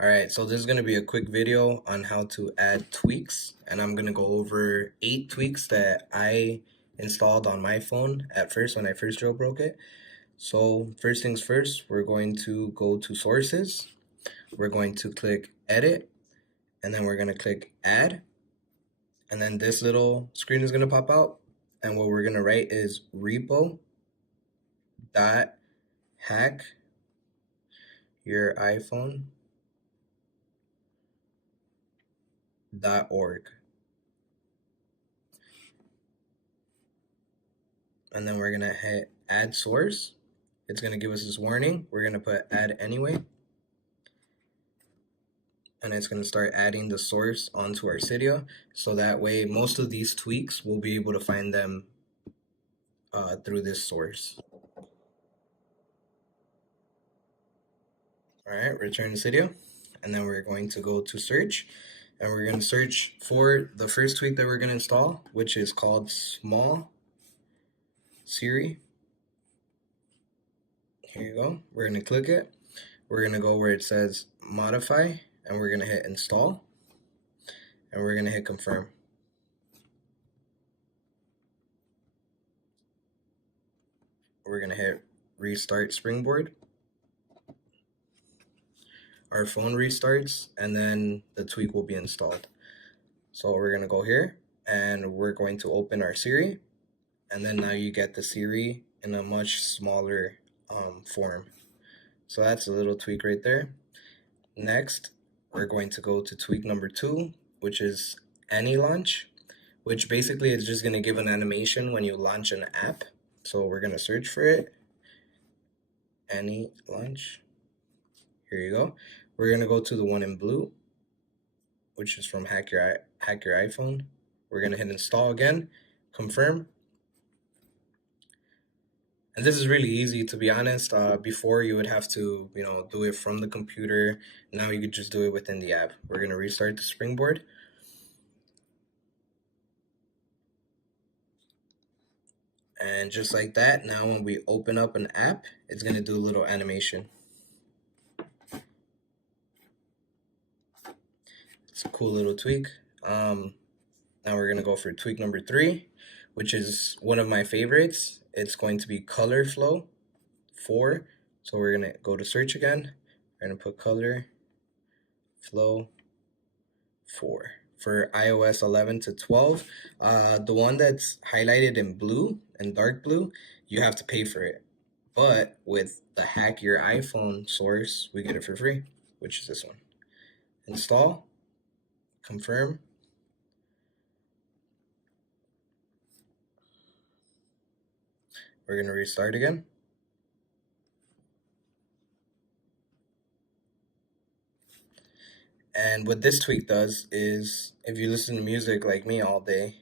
Alright, so this is going to be a quick video on how to add tweaks, and I'm going to go over 8 tweaks that I installed on my phone at first when I first jailbroke it. So first things first, we're going to go to sources, we're going to click edit, and then we're going to click add, and then this little screen is going to pop out, and what we're going to write is repo.hackyouriphone.org. And then we're gonna hit add source. It's gonna give us this warning. We're gonna put add anyway, and it's gonna start adding the source onto our Cydia, so that way most of these tweaks we'll be able to find them through this source. Alright, return to Cydia, and then we're going to go to search, and we're going to search for the first tweak that we're going to install, which is called Small Siri. Here you go. We're going to click it. We're going to go where it says modify, and we're going to hit install, and we're going to hit confirm. We're going to hit restart Springboard. Our phone restarts, and then the tweak will be installed. So we're going to go here, and we're going to open our Siri, and then now you get the Siri in a much smaller form. So that's a little tweak right there. Next, we're going to go to tweak number 2, which is ANILAUNCH, which basically is just going to give an animation when you launch an app. So we're going to search for it. ANILAUNCH. Here you go. We're going to go to the one in blue, which is from Hack Your iPhone. We're going to hit install again, confirm. And this is really easy, to be honest. Before you would have to, do it from the computer. Now you could just do it within the app. We're going to restart the Springboard. And just like that, now when we open up an app, it's going to do a little animation. It's a cool little tweak. Now we're going to go for tweak number 3, which is one of my favorites. It's going to be color flow 4. So we're going to go to search again. We're going to put color flow 4 for iOS 11 to 12. The one that's highlighted in blue and dark blue, you have to pay for it. But with the Hack Your iPhone source, we get it for free, which is this one. Install, confirm. We're going to restart again. And what this tweak does is, if you listen to music like me all day,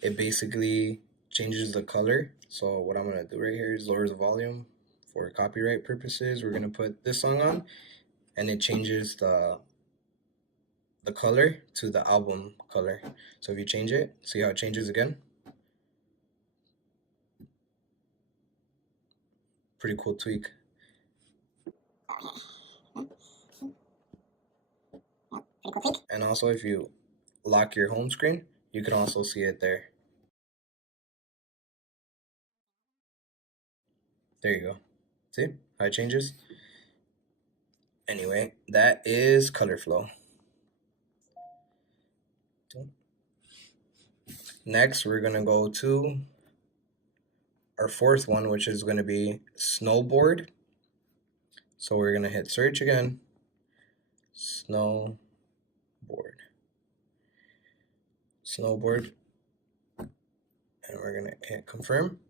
it basically changes the color. So what I'm going to do right here is lower the volume for copyright purposes. We're going to put this song on, and it changes the color to the album color. So if you change it, see how it changes again? Pretty cool tweak. And also, if you lock your home screen, you can also see it there. There you go. See how it changes? Anyway, that is color flow. Next, we're going to go to our 4th one, which is going to be SNOWBOARD. So we're going to hit search again. SNOWBOARD. And we're going to hit confirm.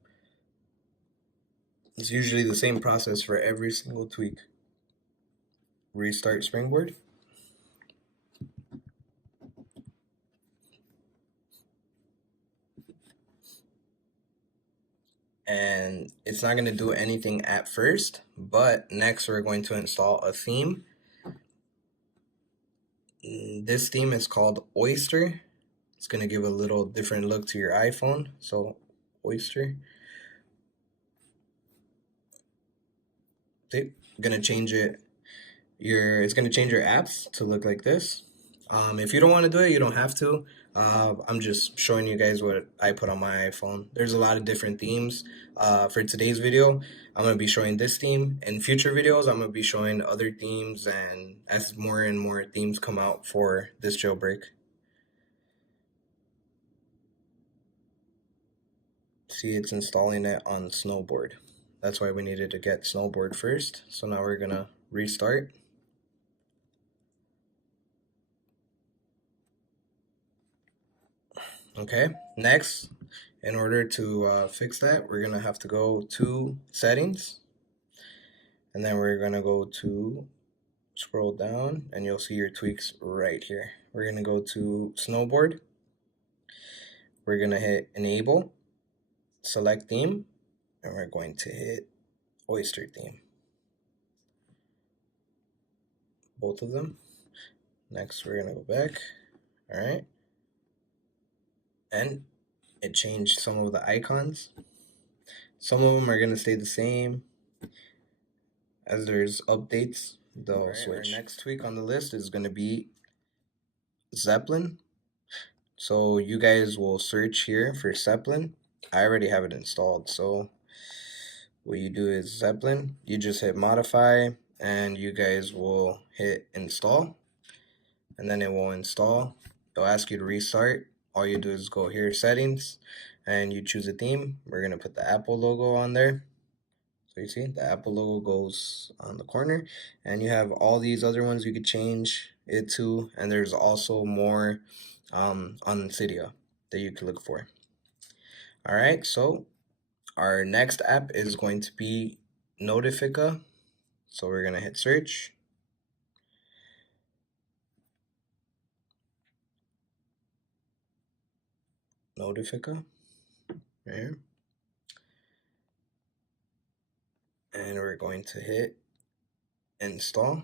It's usually the same process for every single tweak. Restart Springboard. And it's not going to do anything at first, but next we're going to install a theme. This theme is called OYSTER. It's going to give a little different look to your iPhone. So OYSTER. Okay, I'm going to change it. it's going to change your apps to look like this. If you don't want to do it, you don't have to. I'm just showing you guys what I put on my iPhone. There's a lot of different themes. For today's video, I'm going to be showing this theme. In future videos, I'm going to be showing other themes, and as more and more themes come out for this jailbreak. See, it's installing it on SNOWBOARD. That's why we needed to get SNOWBOARD first. So now we're going to restart. Okay, next, in order to fix that, we're going to have to go to settings, and then we're going to go to scroll down, and you'll see your tweaks right here. We're going to go to SNOWBOARD. We're going to hit enable, select theme, and we're going to hit OYSTER theme. Both of them. Next, we're going to go back. All right. And it changed some of the icons. Some of them are going to stay the same. As there's updates, they'll switch. Our next tweak on the list is going to be Zeppelin. So you guys will search here for Zeppelin. I already have it installed. So what you do is Zeppelin. You just hit modify, and you guys will hit install. And then it will install. It'll ask you to restart. All you do is go here, settings, and you choose a theme. We're going to put the Apple logo on there. So you see, the Apple logo goes on the corner, and you have all these other ones you could change it to, and there's also more on Cydia that you could look for. All right, so our next app is going to be NOTIFICA. So we're going to hit search. NOTIFICA, right here. And we're going to hit install.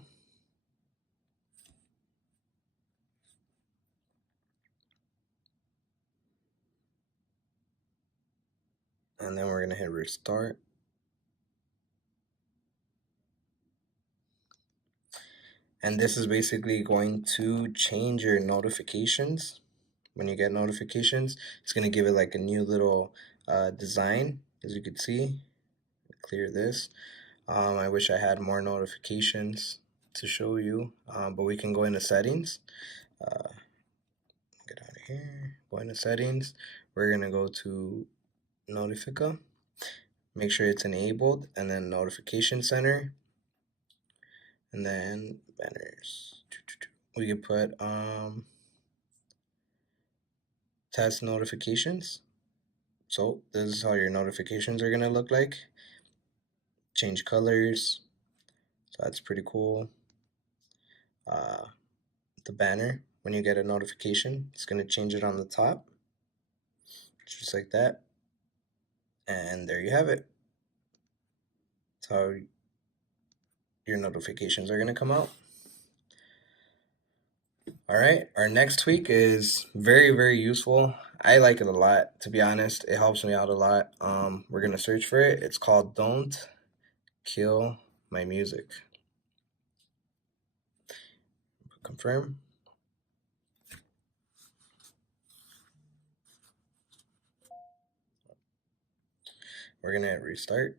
And then we're going to hit restart. And this is basically going to change your notifications. When you get notifications, it's going to give it like a new little design, as you can see. Clear this. I wish I had more notifications to show you, but we can go into settings. Get out of here. Go into settings. We're going to go to Notifica. Make sure it's enabled, and then notification center, and then banners. We could put test notifications. So this is how your notifications are gonna look like. Change colors, so that's pretty cool. The banner, when you get a notification, it's gonna change it on the top, just like that. And there you have it. That's how your notifications are gonna come out. All right, our next tweak is very, very useful. I like it a lot, to be honest. It helps me out a lot. We're gonna search for it. It's called Don't Kill My Music. Confirm. We're gonna hit restart.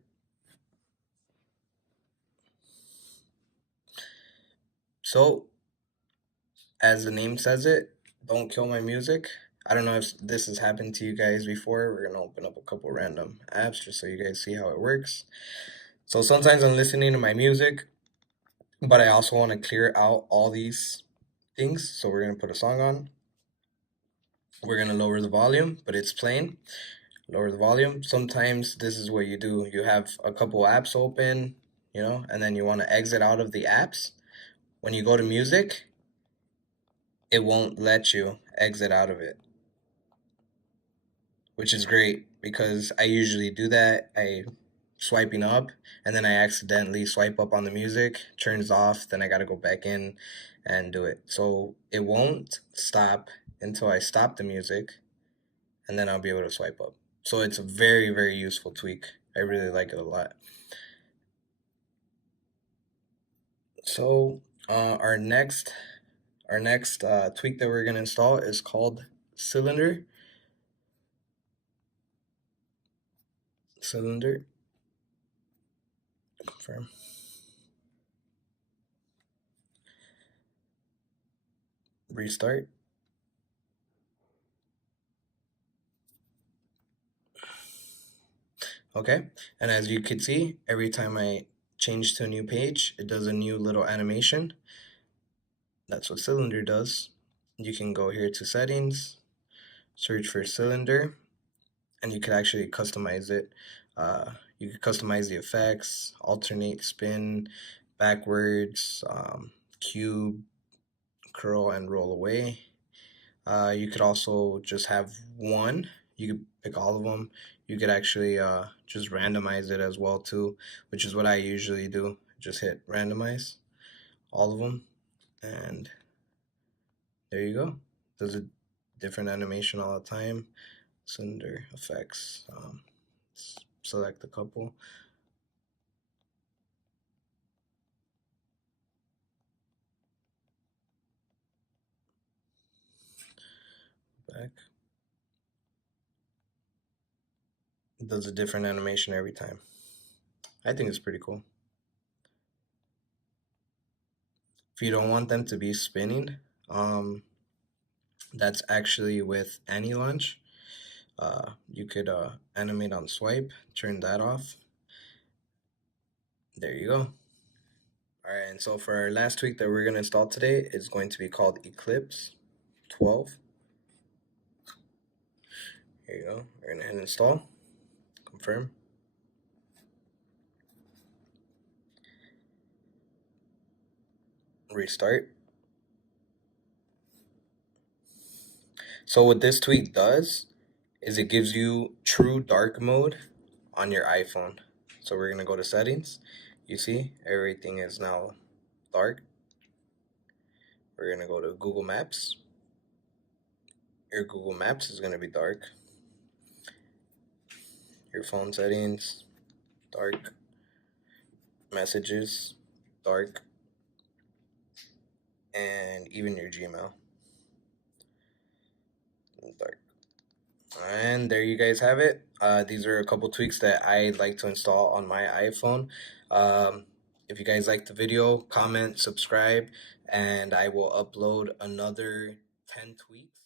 So, as the name says it, don't kill my music. I don't know if this has happened to you guys before. We're gonna open up a couple random apps just so you guys see how it works. So sometimes I'm listening to my music, but I also want to clear out all these things. So we're gonna put a song on. We're gonna lower the volume, but it's playing. Lower the volume. Sometimes this is what you do. You have a couple apps open, you know, and then you want to exit out of the apps. When you go to music, it won't let you exit out of it, which is great because I usually do that. I swiping up, and then I accidentally swipe up on the music, turns off, then I gotta go back in and do it. So it won't stop until I stop the music, and then I'll be able to swipe up. So it's a very, very useful tweak. I really like it a lot. So Our next tweak that we're gonna install is called cylinder. Confirm. Restart. Okay, and as you can see, every time I change to a new page, it does a new little animation. That's what cylinder does. You can go here to settings, search for cylinder, and you can actually customize it. You can customize the effects, alternate, spin, backwards, cube, curl, and roll away. You could also just have one. You could pick all of them. You could actually just randomize it as well too, which is what I usually do. Just hit randomize all of them, and there you go. Does a different animation all the time. Cylinder effects. Select a couple. Back. It does a different animation every time. I think it's pretty cool. If you don't want them to be spinning, that's actually with ANILAUNCH. You could animate on swipe, turn that off. There you go. Alright, and so for our last tweak that we're going to install today is going to be called Eclipse 12. Here you go. We're going to hit install. Confirm. Restart. So what this tweak does is it gives you true dark mode on your iPhone. So we're going to go to settings. You see, everything is now dark. We're going to go to Google Maps. Your Google Maps is going to be dark. Your phone settings, dark. Messages, dark. And even your Gmail, dark. And there you guys have it. These are a couple tweaks that I'd like to install on my iPhone. If you guys like the video, comment, subscribe, and I will upload another 10 tweaks.